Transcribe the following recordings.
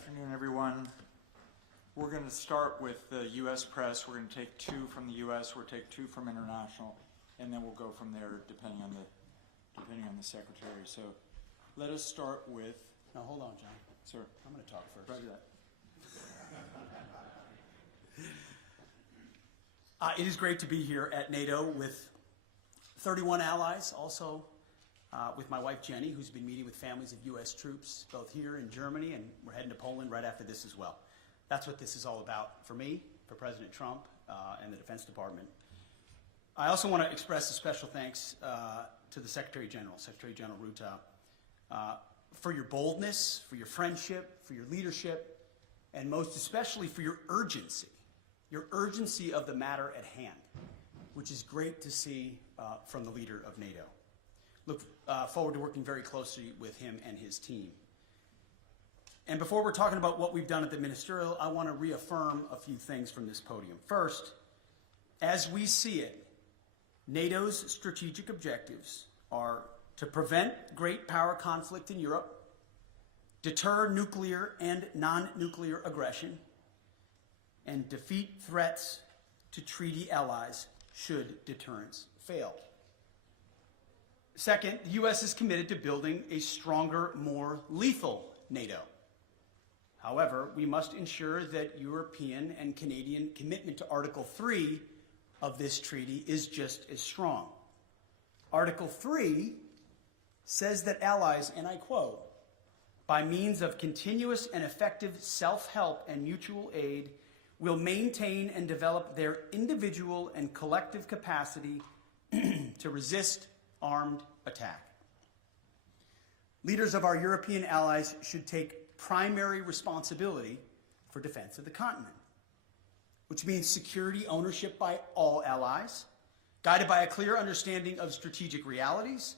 afternoon, everyone. We're going to start with the U.S. press. We're going to take two from the U.S., we'll take two from international, and then we'll go from there depending on the secretary. So let us start with... Now, hold on, John. Sir. I'm going to talk first. Roger that. It is great to be here at NATO with 31 allies, also with my wife Jenny, who's been meeting with families of U.S. troops, both here in Germany, and we're heading to Poland right after this as well. That's what this is all about for me, for President Trump, and the Defense Department. I also want to express a special thanks to the Secretary General Ruta, for your boldness, for your friendship, for your leadership, and most especially for your urgency of the matter at hand, which is great to see from the leader of NATO. Look forward to working very closely with him and his team. And before we're talking about what we've done at the ministerial, I want to reaffirm a few things from this podium. First, as we see it, NATO's strategic objectives are to prevent great power conflict in Europe, deter nuclear and non-nuclear aggression, and defeat threats to treaty allies should deterrence fail. Second, the U.S. is committed to building a stronger, more lethal NATO. However, we must ensure that European and Canadian commitment to Article 3 of this treaty is just as strong. Article 3 says that allies, and I quote, by means of continuous and effective self-help and mutual aid, will maintain and develop their individual and collective capacity to resist armed attack. Leaders of our European allies should take primary responsibility for defense of the continent, which means security ownership by all allies, guided by a clear understanding of strategic realities,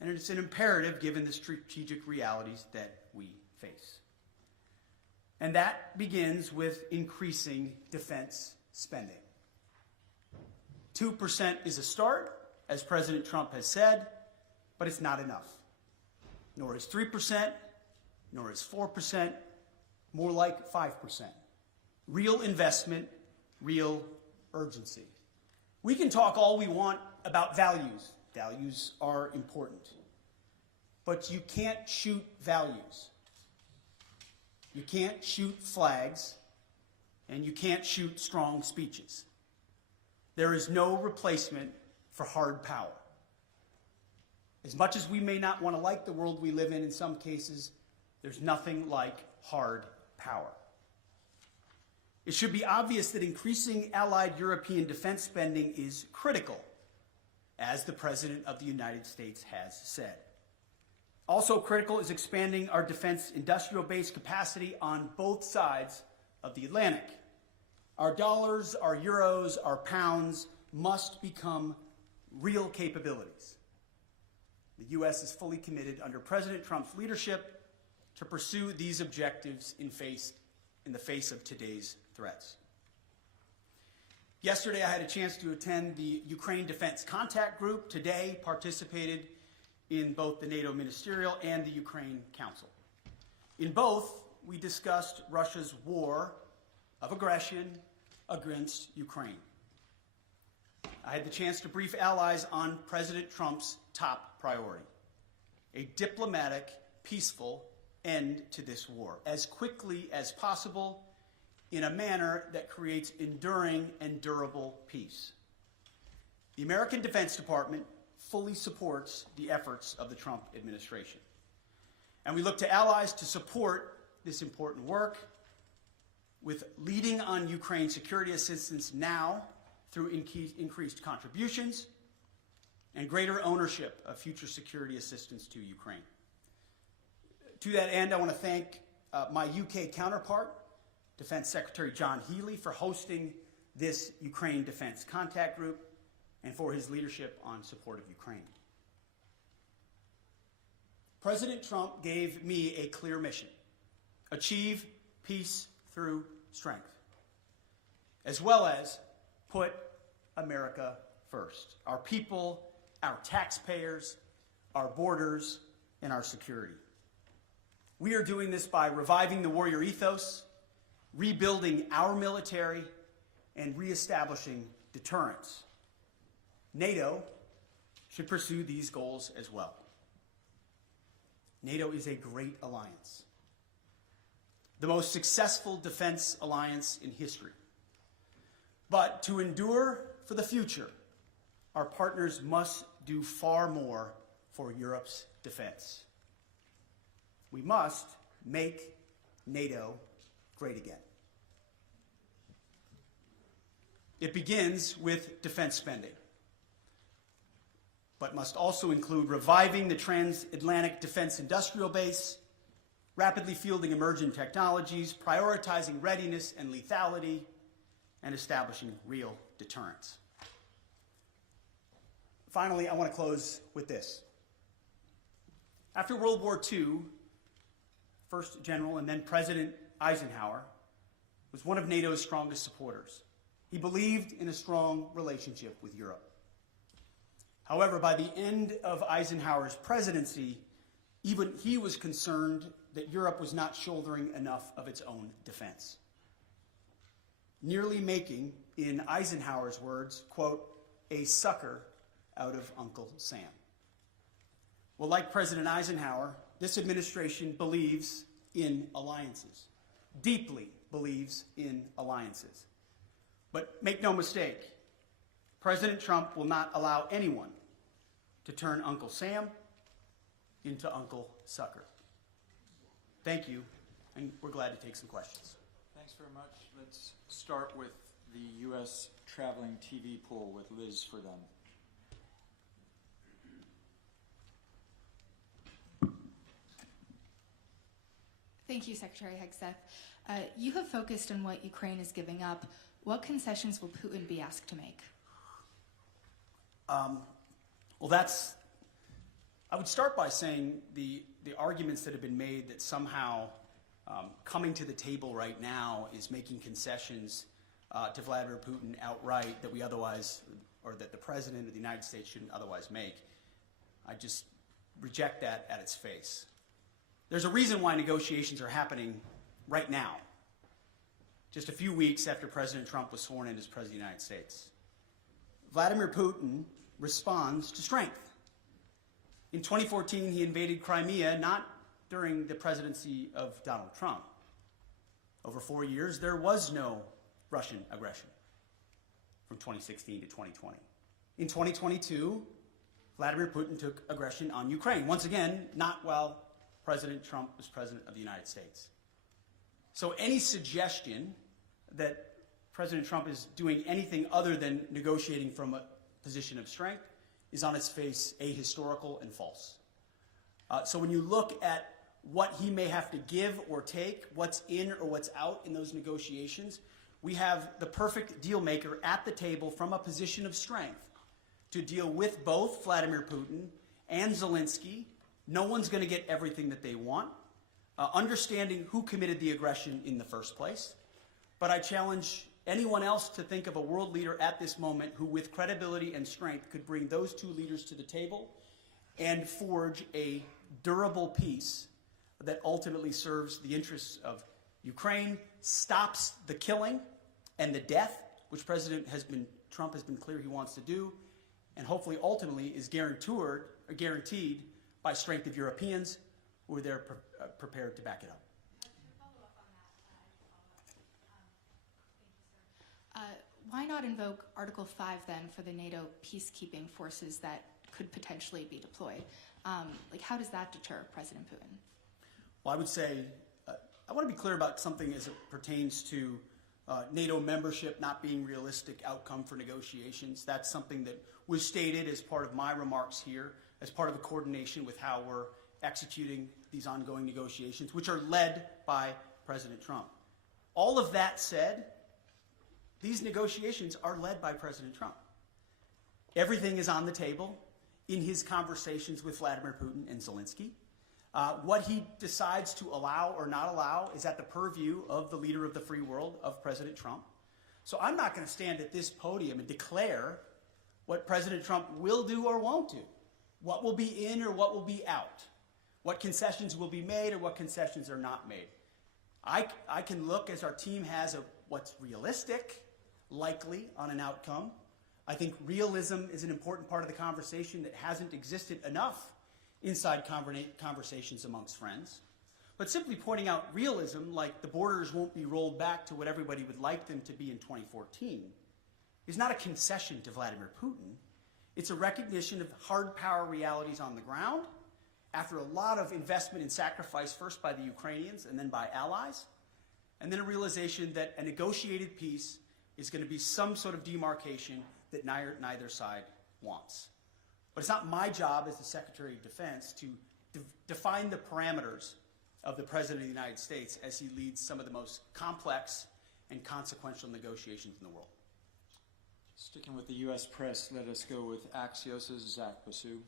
and it's an imperative given the strategic realities that we face. And that begins with increasing defense spending. 2% is a start, as President Trump has said, but it's not enough. Nor is 3%, nor is 4%, more like 5%. Real investment, real urgency. We can talk all we want about values. Values are important. But you can't shoot values. You can't shoot flags, and you can't shoot strong speeches. There is no replacement for hard power. As much as we may not want to like the world we live in some cases, there's nothing like hard power. It should be obvious that increasing allied European defense spending is critical, as the President of the United States has said. Also critical is expanding our defense industrial base capacity on both sides of the Atlantic. Our dollars, our euros, our pounds must become real capabilities. The U.S. is fully committed under President Trump's leadership to pursue these objectives in the face of today's threats. Yesterday, I had a chance to attend the Ukraine Defense Contact Group. Today, participated in both the NATO Ministerial and the Ukraine Council. In both, we discussed Russia's war of aggression against Ukraine. I had the chance to brief allies on President Trump's top priority: a diplomatic, peaceful end to this war, as quickly as possible, in a manner that creates enduring and durable peace. The American Defense Department fully supports the efforts of the Trump administration. And we look to allies to support this important work with leading on Ukraine security assistance now through increased contributions and greater ownership of future security assistance to Ukraine. To that end, I want to thank my UK counterpart, Defense Secretary John Healey, for hosting this Ukraine Defense Contact Group and for his leadership on support of Ukraine. President Trump gave me a clear mission: achieve peace through strength, as well as put America first, our people, our taxpayers, our borders, and our security. We are doing this by reviving the warrior ethos, rebuilding our military, and reestablishing deterrence. NATO should pursue these goals as well. NATO is a great alliance, the most successful defense alliance in history. But to endure for the future, our partners must do far more for Europe's defense. We must make NATO great again. It begins with defense spending, but must also include reviving the transatlantic defense industrial base, rapidly fielding emerging technologies, prioritizing readiness and lethality, and establishing real deterrence. Finally, I want to close with this. After World War II, First General and then President Eisenhower was one of NATO's strongest supporters. He believed in a strong relationship with Europe. However, by the end of Eisenhower's presidency, even he was concerned that Europe was not shouldering enough of its own defense, nearly making, in Eisenhower's words, quote, a sucker out of Uncle Sam. Well, like President Eisenhower, this administration believes in alliances, deeply believes in alliances. But make no mistake, President Trump will not allow anyone to turn Uncle Sam into Uncle Sucker. Thank you, and we're glad to take some questions. Thanks very much. Let's start with the U.S. traveling TV pool with Liz for them. Thank you, Secretary Hegseth. You have focused on what Ukraine is giving up. What concessions will Putin be asked to make? I would start by saying the arguments that have been made that somehow coming to the table right now is making concessions to Vladimir Putin outright that we otherwise, or that the President of the United States shouldn't otherwise make. I just reject that at its face. There's a reason why negotiations are happening right now, just a few weeks after President Trump was sworn in as President of the United States. Vladimir Putin responds to strength. In 2014, he invaded Crimea, not during the presidency of Donald Trump. Over 4 years, there was no Russian aggression from 2016 to 2020. In 2022, Vladimir Putin took aggression on Ukraine. Once again, not while President Trump was President of the United States. So any suggestion that President Trump is doing anything other than negotiating from a position of strength is on its face ahistorical and false. So when you look at what he may have to give or take, what's in or what's out in those negotiations, we have the perfect deal maker at the table from a position of strength to deal with both Vladimir Putin and Zelensky. No one's going to get everything that they want. Understanding who committed the aggression in the first place. But I challenge anyone else to think of a world leader at this moment who, with credibility and strength, could bring those two leaders to the table and forge a durable peace that ultimately serves the interests of Ukraine, stops the killing and the death, which Trump has been clear he wants to do, and hopefully ultimately is guaranteed by strength of Europeans who are there prepared to back it up. Why not invoke Article 5 then for the NATO peacekeeping forces that could potentially be deployed? How does that deter President Putin? Well, I would say, I want to be clear about something as it pertains to NATO membership not being realistic outcome for negotiations. That's something that was stated as part of my remarks here, as part of a coordination with how we're executing these ongoing negotiations, which are led by President Trump. All of that said, these negotiations are led by President Trump. Everything is on the table in his conversations with Vladimir Putin and Zelensky. What he decides to allow or not allow is at the purview of the leader of the free world, of President Trump. So I'm not going to stand at this podium and declare what President Trump will do or won't do, what will be in or what will be out. what concessions will be made or what concessions are not made. I can look, as our team has, of what's realistic, likely on an outcome. I think realism is an important part of the conversation that hasn't existed enough inside conversations amongst friends. But simply pointing out realism, like the borders won't be rolled back to what everybody would like them to be in 2014, is not a concession to Vladimir Putin. It's a recognition of hard power realities on the ground after a lot of investment and sacrifice, first by the Ukrainians and then by allies, and then a realization that a negotiated peace is going to be some sort of demarcation that neither side wants. But it's not my job as the Secretary of Defense to define the parameters of the President of the United States as he leads some of the most complex and consequential negotiations in the world. Sticking with the U.S. press, let us go with Axios' Zach Basu,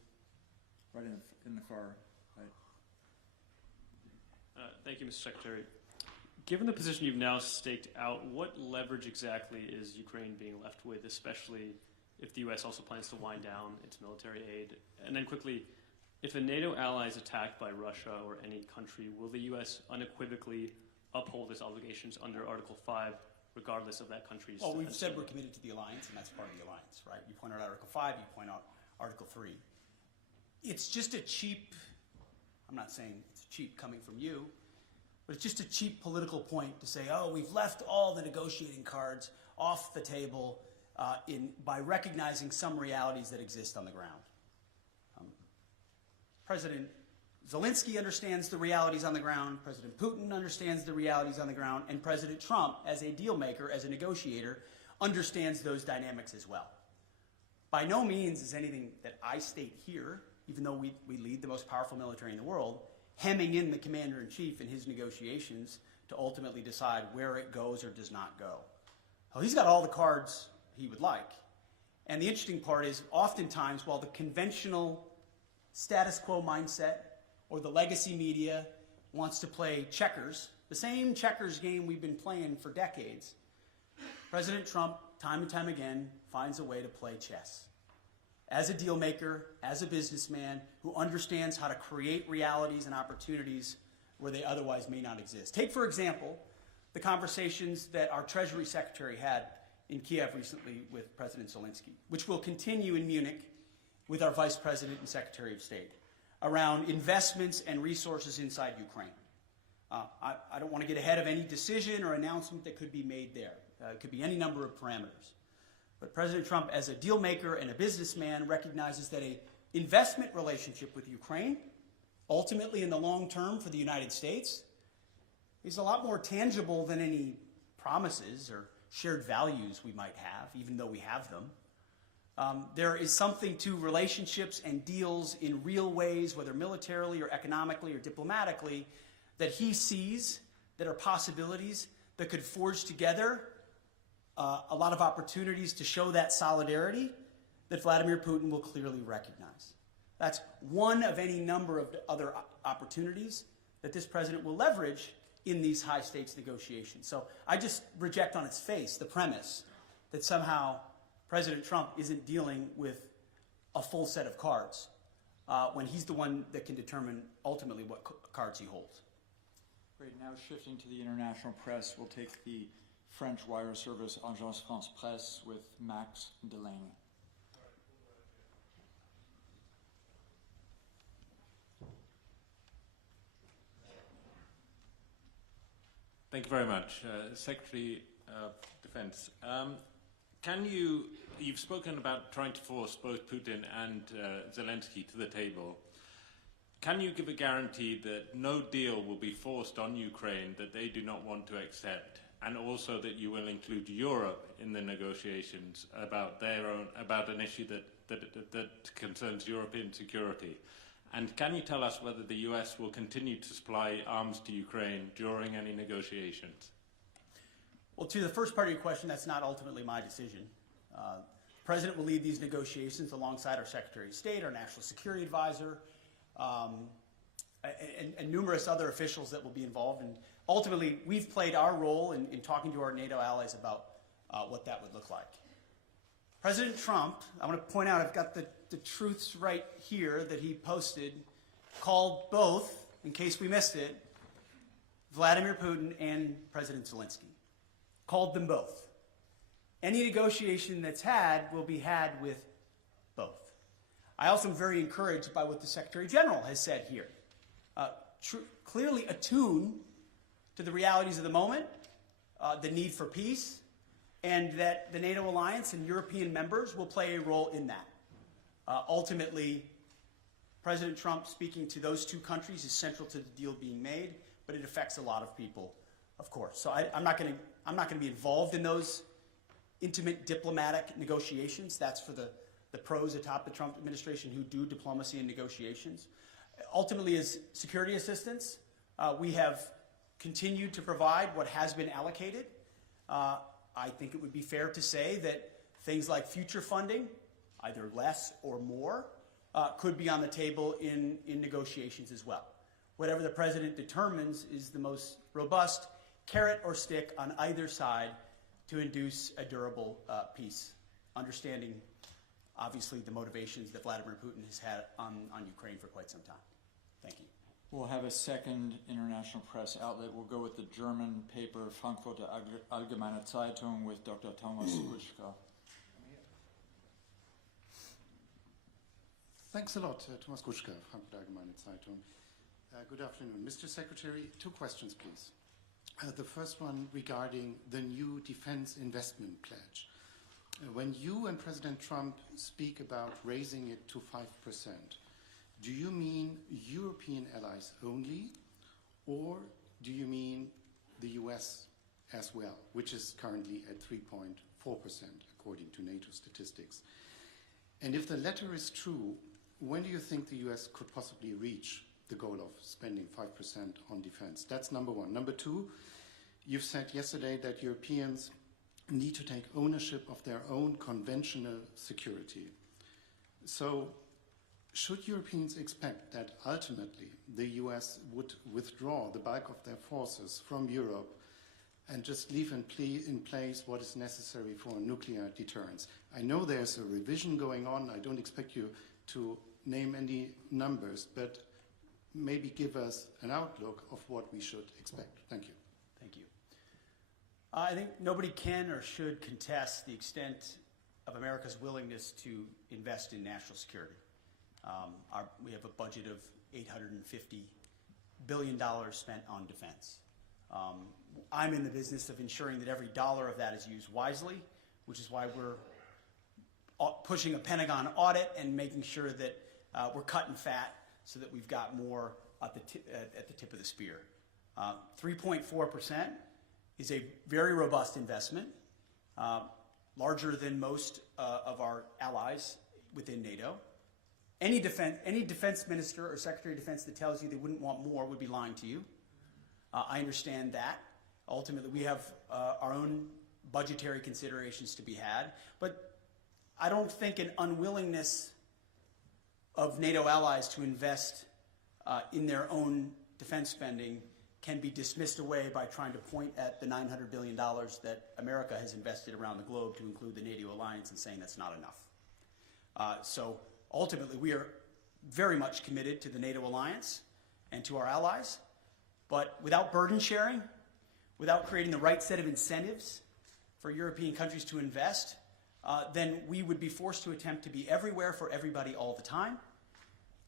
right in the far right. Thank you, Mr. Secretary. Given the position you've now staked out, what leverage exactly is Ukraine being left with, especially if the U.S. also plans to wind down its military aid? And then quickly, if a NATO ally is attacked by Russia or any country, will the U.S. unequivocally uphold its obligations under Article 5, regardless of that country's... Well, we've said we're committed to the alliance, and that's part of the alliance, right? You point out Article 5, you point out Article 3. It's just a cheap, I'm not saying it's cheap coming from you, but it's just a cheap political point to say, oh, we've left all the negotiating cards off the table by recognizing some realities that exist on the ground. President Zelensky understands the realities on the ground, President Putin understands the realities on the ground, and President Trump, as a deal maker, as a negotiator, understands those dynamics as well. By no means is anything that I state here, even though we lead the most powerful military in the world, hemming in the commander-in-chief in his negotiations to ultimately decide where it goes or does not go. Well, he's got all the cards he would like. And the interesting part is, oftentimes, while the conventional status quo mindset or the legacy media wants to play checkers, the same checkers game we've been playing for decades, President Trump, time and time again, finds a way to play chess. As a deal maker, as a businessman who understands how to create realities and opportunities where they otherwise may not exist. Take, for example, the conversations that our Treasury Secretary had in Kiev recently with President Zelensky, which will continue in Munich with our Vice President and Secretary of State, around investments and resources inside Ukraine. I don't want to get ahead of any decision or announcement that could be made there. It could be any number of parameters. But President Trump, as a deal maker and a businessman, recognizes that an investment relationship with Ukraine, ultimately in the long term for the United States, is a lot more tangible than any promises or shared values we might have, even though we have them. There is something to relationships and deals in real ways, whether militarily or economically or diplomatically, that he sees that are possibilities that could forge together a lot of opportunities to show that solidarity that Vladimir Putin will clearly recognize. That's one of any number of other opportunities that this president will leverage in these high-stakes negotiations. So I just reject on its face the premise that somehow President Trump isn't dealing with a full set of cards when he's the one that can determine ultimately what cards he holds. Great. Now shifting to the international press, we'll take the French wire service Agence France Presse with Max Delaney. Thank you very much. Secretary of Defense, you've spoken about trying to force both Putin and Zelensky to the table. Can you give a guarantee that no deal will be forced on Ukraine that they do not want to accept, and also that you will include Europe in the negotiations about an issue that concerns European security? And can you tell us whether the US will continue to supply arms to Ukraine during any negotiations? Well, to the first part of your question, that's not ultimately my decision. The President will lead these negotiations alongside our Secretary of State, our National Security Advisor, and numerous other officials that will be involved. And ultimately, we've played our role in talking to our NATO allies about what that would look like. President Trump, I want to point out, I've got the truths right here that he posted called both, in case we missed it, Vladimir Putin and President Zelensky. Called them both. Any negotiation that's had will be had with both. I also am very encouraged by what the Secretary General has said here. Clearly attuned to the realities of the moment, the need for peace, and that the NATO alliance and European members will play a role in that. Ultimately, President Trump speaking to those two countries is central to the deal being made, but it affects a lot of people, of course. So I'm not going to be involved in those intimate diplomatic negotiations. That's for the pros atop the Trump administration who do diplomacy and negotiations. Ultimately, as security assistance, we have continued to provide what has been allocated. I think it would be fair to say that things like future funding, either less or more, could be on the table in negotiations as well. Whatever the president determines is the most robust carrot or stick on either side to induce a durable peace, understanding, obviously, the motivations that Vladimir Putin has had on Ukraine for quite some time. Thank you. We'll have a second international press outlet. We'll go with the German paper Frankfurter Allgemeine Zeitung with Dr. Thomas Kuczka. Thanks a lot, Thomas Kuczka, Frankfurter Allgemeine Zeitung. Good afternoon. Mr. Secretary, 2 questions, please. The first one regarding the new defense investment pledge. When you and President Trump speak about raising it to 5%, do you mean European allies only, or do you mean the US as well, which is currently at 3.4% according to NATO statistics? And if the latter is true, when do you think the US could possibly reach the goal of spending 5% on defense? That's number one. Number two, you've said yesterday that Europeans need to take ownership of their own conventional security. So should Europeans expect that ultimately the US would withdraw the bulk of their forces from Europe and just leave in place what is necessary for nuclear deterrence? I know there's a revision going on. I don't expect you to name any numbers, but maybe give us an outlook of what we should expect. Thank you. Thank you. I think nobody can or should contest the extent of America's willingness to invest in national security. We have a budget of $850 billion spent on defense. I'm in the business of ensuring that every dollar of that is used wisely, which is why we're pushing a Pentagon audit and making sure that we're cutting fat so that we've got more at the tip of the spear. 3.4% is a very robust investment, larger than most of our allies within NATO. Any defense minister or secretary of defense that tells you they wouldn't want more would be lying to you. I understand that. Ultimately, we have our own budgetary considerations to be had, but I don't think an unwillingness of NATO allies to invest in their own defense spending can be dismissed away by trying to point at the $900 billion that America has invested around the globe to include the NATO alliance and saying that's not enough. So ultimately, we are very much committed to the NATO alliance and to our allies, but without burden sharing, without creating the right set of incentives for European countries to invest, then we would be forced to attempt to be everywhere for everybody all the time,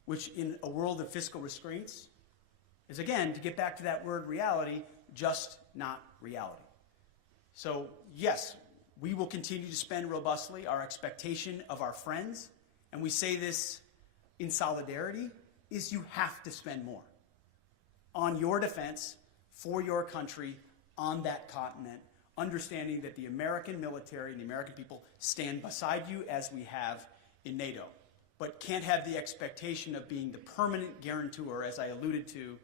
which in a world of fiscal restraints is, again, to get back to that word reality, just not reality. So yes, we will continue to spend robustly. Our expectation of our friends, and we say this in solidarity, is you have to spend more on your defense, for your country, on that continent, understanding that the American military and the American people stand beside you as we have in NATO, but can't have the expectation of being the permanent guarantor, as I alluded to,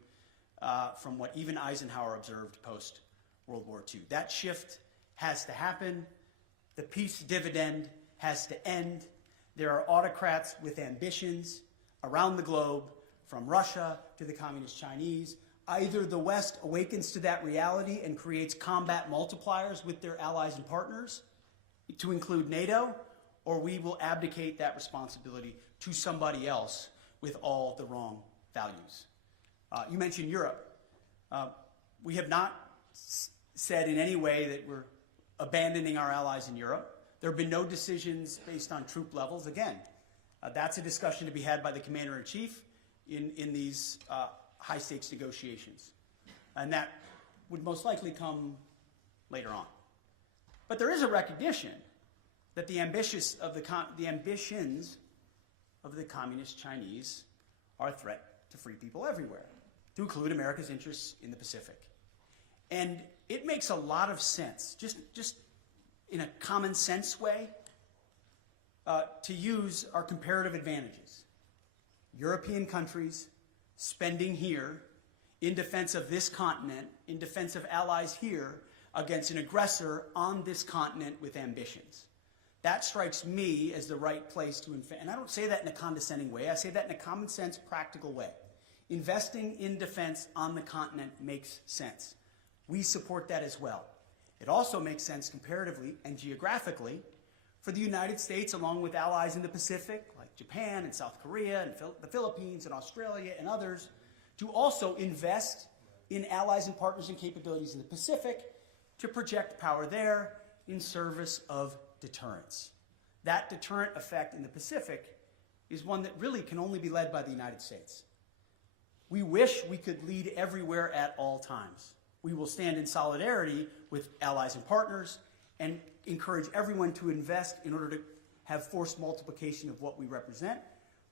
from what even Eisenhower observed post-World War II. That shift has to happen. The peace dividend has to end. There are autocrats with ambitions around the globe, from Russia to the Communist Chinese. Either the West awakens to that reality and creates combat multipliers with their allies and partners, to include NATO, or we will abdicate that responsibility to somebody else with all the wrong values. You mentioned Europe. We have not said in any way that we're abandoning our allies in Europe. There have been no decisions based on troop levels. Again, that's a discussion to be had by the Commander-in-Chief in these high-stakes negotiations. And that would most likely come later on. But there is a recognition that the ambitions of the communist Chinese are a threat to free people everywhere, to include America's interests in the Pacific. And it makes a lot of sense, just in a common sense way, to use our comparative advantages. European countries spending here in defense of this continent, in defense of allies here, against an aggressor on this continent with ambitions. That strikes me as the right place to invest. And I don't say that in a condescending way. I say that in a common sense, practical way. Investing in defense on the continent makes sense. We support that as well. It also makes sense comparatively and geographically for the United States, along with allies in the Pacific, like Japan and South Korea and the Philippines and Australia and others, to also invest in allies and partners and capabilities in the Pacific to project power there in service of deterrence. That deterrent effect in the Pacific is one that really can only be led by the United States. We wish we could lead everywhere at all times. We will stand in solidarity with allies and partners and encourage everyone to invest in order to have force multiplication of what we represent,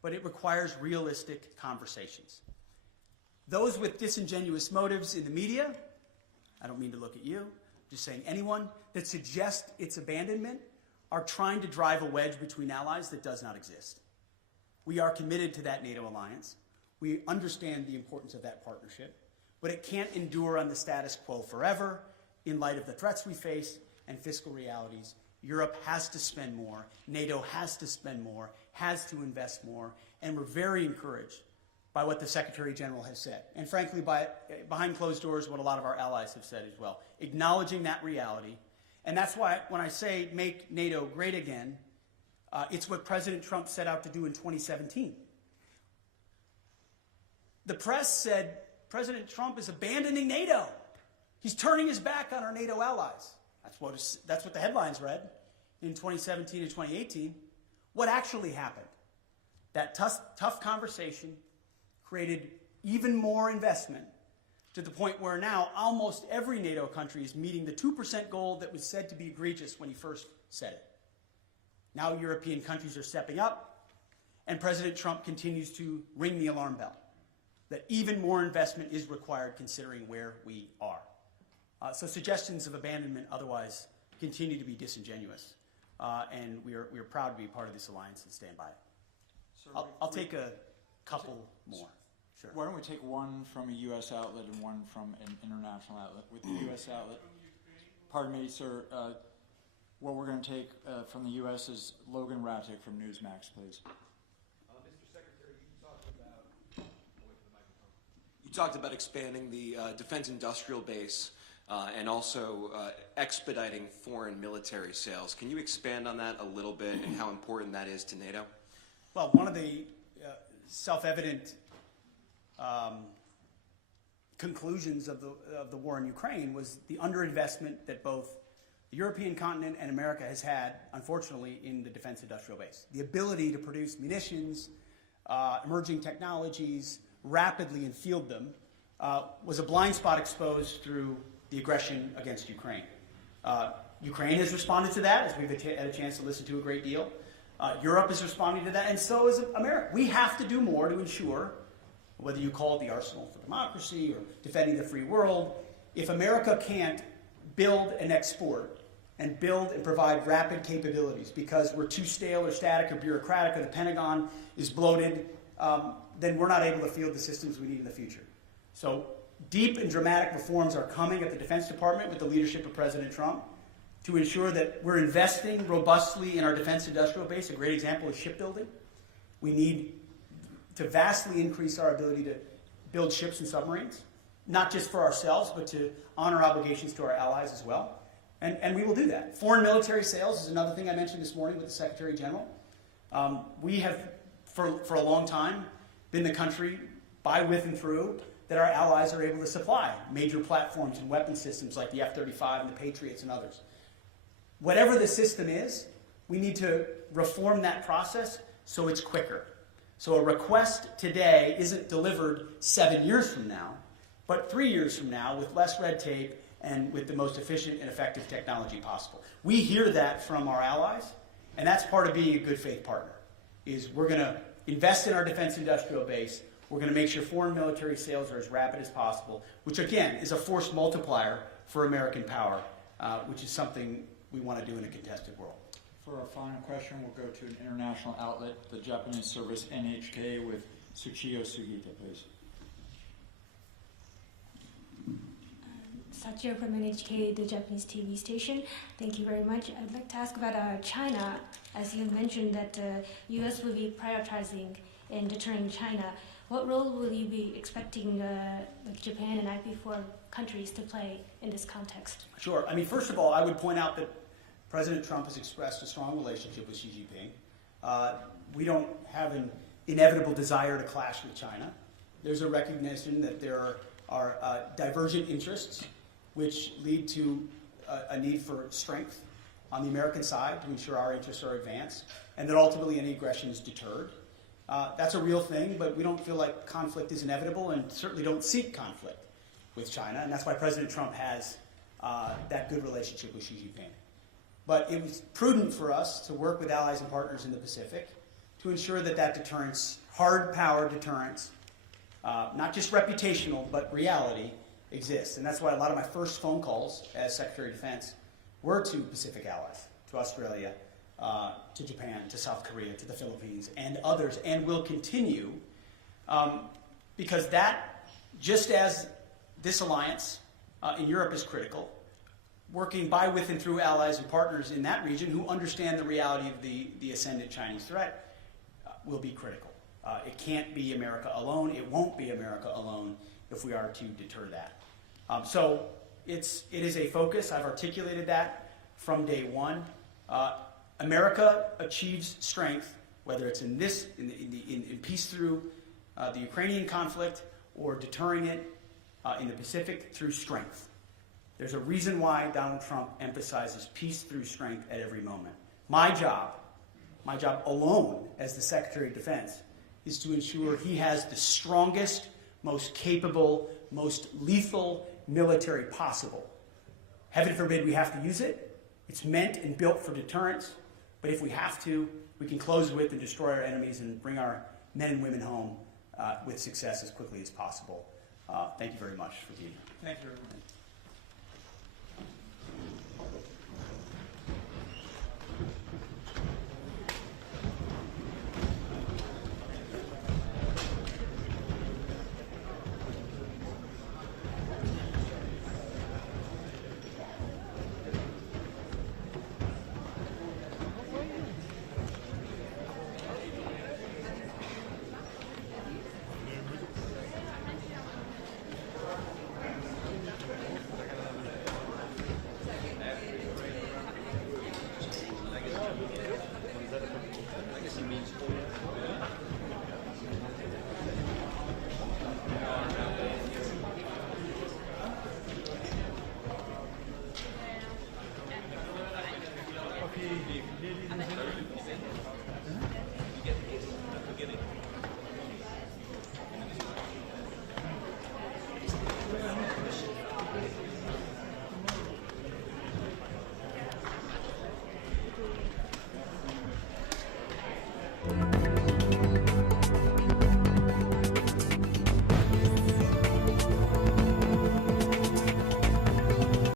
but it requires realistic conversations. Those with disingenuous motives in the media, I don't mean to look at you, just saying anyone that suggests its abandonment are trying to drive a wedge between allies that does not exist. We are committed to that NATO alliance. We understand the importance of that partnership, but it can't endure on the status quo forever in light of the threats we face and fiscal realities. Europe has to spend more. NATO has to spend more, has to invest more, and we're very encouraged by what the Secretary General has said. And frankly, behind closed doors, what a lot of our allies have said as well, acknowledging that reality. And that's why when I say make NATO great again, it's what President Trump set out to do in 2017. The press said President Trump is abandoning NATO. He's turning his back on our NATO allies. That's what the headlines read in 2017 and 2018. What actually happened? That tough conversation created even more investment to the point where now almost every NATO country is meeting the 2% goal that was said to be egregious when he first said it. Now European countries are stepping up, and President Trump continues to ring the alarm bell that even more investment is required considering where we are. So suggestions of abandonment otherwise continue to be disingenuous, and we are proud to be part of this alliance and stand by it. So I'll take a couple more. Sure. Why don't we take one from a U.S. outlet and one from an international outlet? With the U.S. outlet, pardon me, sir, what we're going to take from the U.S. is Logan Rattick from Newsmax, please. Mr. Secretary, you talked about expanding the defense industrial base and also expediting foreign military sales. Can you expand on that a little bit and how important that is to NATO? Well, one of the self-evident conclusions of the war in Ukraine was the underinvestment that both the European continent and America has had, unfortunately, in the defense industrial base. The ability to produce munitions, emerging technologies, rapidly and field them, was a blind spot exposed through the aggression against Ukraine. Ukraine has responded to that, as we've had a chance to listen to a great deal. Europe is responding to that, and so is America. We have to do more to ensure, whether you call it the arsenal for democracy or defending the free world, if America can't build and export and build and provide rapid capabilities because we're too stale or static or bureaucratic or the Pentagon is bloated, then we're not able to field the systems we need in the future. So deep and dramatic reforms are coming at the Defense Department with the leadership of President Trump to ensure that we're investing robustly in our defense industrial base. A great example is shipbuilding. We need to vastly increase our ability to build ships and submarines, not just for ourselves, but to honor obligations to our allies as well. And we will do that. Foreign military sales is another thing I mentioned this morning with the Secretary General. We have, for a long time, been the country by, with, and through that our allies are able to supply major platforms and weapon systems like the F-35 and the Patriots and others. Whatever the system is, we need to reform that process so it's quicker. So a request today isn't delivered 7 years from now, but 3 years from now with less red tape and with the most efficient and effective technology possible. We hear that from our allies, and that's part of being a good faith partner, is we're going to invest in our defense industrial base. We're going to make sure foreign military sales are as rapid as possible, which again is a force multiplier for American power, which is something we want to do in a contested world. For our final question, we'll go to an international outlet, the Japanese service NHK, with Tsuchiyo Sugita, please. Sachio from NHK, the Japanese TV station. Thank you very much. I'd like to ask about China. As you mentioned that U.S. will be prioritizing in deterring China. What role will you be expecting like Japan and IP4 countries to play in this context? Sure. I mean, first of all, I would point out that President Trump has expressed a strong relationship with Xi Jinping. We don't have an inevitable desire to clash with China. There's a recognition that there are divergent interests which lead to a need for strength on the American side to ensure our interests are advanced, and that ultimately any aggression is deterred. That's a real thing, but we don't feel like conflict is inevitable and certainly don't seek conflict with China, and that's why President Trump has that good relationship with Xi Jinping. But it was prudent for us to work with allies and partners in the Pacific to ensure that that deterrence, hard power deterrence, not just reputational, but reality, exists. And that's why a lot of my first phone calls as Secretary of Defense were to Pacific allies, to Australia, to Japan, to South Korea, to the Philippines, and others, and will continue, because that, just as this alliance in Europe is critical, working by, with, and through allies and partners in that region who understand the reality of the ascendant Chinese threat will be critical. It can't be America alone. It won't be America alone if we are to deter that. So it is a focus. I've articulated that from day one. America achieves strength, whether it's in peace through the Ukrainian conflict or deterring it in the Pacific through strength. There's a reason why Donald Trump emphasizes peace through strength at every moment. My job alone as the Secretary of Defense is to ensure he has the strongest, most capable, most lethal military possible. Heaven forbid we have to use it. It's meant and built for deterrence. But if we have to, we can close with and destroy our enemies and bring our men and women home with success as quickly as possible. Thank you very much for being here. Thank you, everyone.